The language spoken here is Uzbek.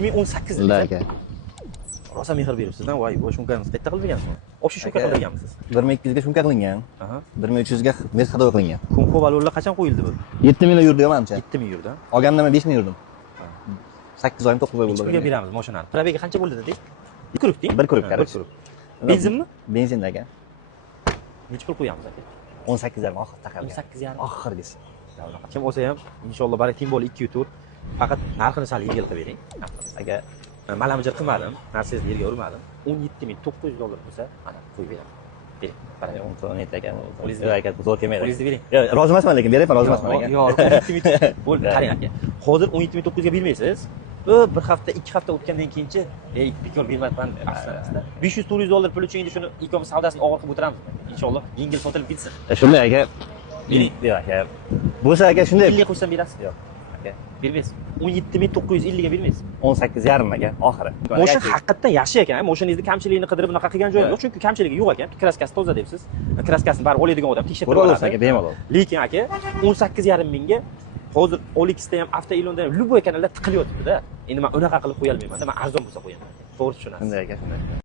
2018 Da aka. rosa mehr beribsiz-da, voy, bu shumkani qayerda qilib bergansiz? O'sha shumka qilganmisiz? 1200 ga shumka qilingan. 1300 ga mes xato qilingan. Kumko valorlar qachon qo'yildi bu? 7000 yurdi manimcha. 7000 yurdi. Olganimda men 5000 yurdim. 8 oyim 9 oy bo'ldi. Kimga beramiz mashinani? Probega qancha bo'ldi dedik? Bir kuruk-ding? Bir kuruk, bir kuruk. Benzinmi? Benzinda aka. Necha pul qo'yamiz aka? 18,5 oxir taqalgan. 18,5. Oxirgisi. Kim bo'lsa ham inshaalloh baraka teng bo'lib 2 tur. Faqat narxini sal yengil qilib bering. Aka malamijir qilmadim, narsangizni yerga urmadim. 17900 dollar bo'lsa, mana qo'yib beraman. Bering. Baraka Net aka. Qo'lingizni aka, zo'r kelmaydi. qo'lingizni bering. Yo'q, rozi emasman lekin, berayapman, rozi emasman aka. Yo'q, 17900 bo'ldi, qarang aka. Hozir 17900 ga bermaysiz. Bir hafta, 2 hafta o'tgandan keyinchi, bekor bermayapman afsusda. 500-400 dollar pul uchun endi shuni e-com savdosini og'ir qilib o'tiramiz. Inshaalloh yengil sotilib ketsin. Shunday aka. Yo'q aka. Bo'lsa aka shunday 50 qo'shsam berasiz? Yo'q. Aka, bermaysiz. 17950 ga bermaysiz. 18,5 aka oxiri. Mashina haqiqatan yaxshi ekan. Mashinangizni kamchiligini qidirib bunaqa qilgan joyi yo'q, chunki kamchiligi yo'q ekan. Kraskasi toza debsiz. Kraskasini baribir oladigan odam tekshirib ko'raverasiz aka, bemalol. Lekin aka 18,5 mingga hozir OLX da ham, Avtoilonda ham любой kanalda tiqilyotibdi-da. Endi men unaqa qilib qo'ya olmayman. Men arzon bo'lsa qo'yaman. To'g'ri tushunasiz. Shunday aka, shunday.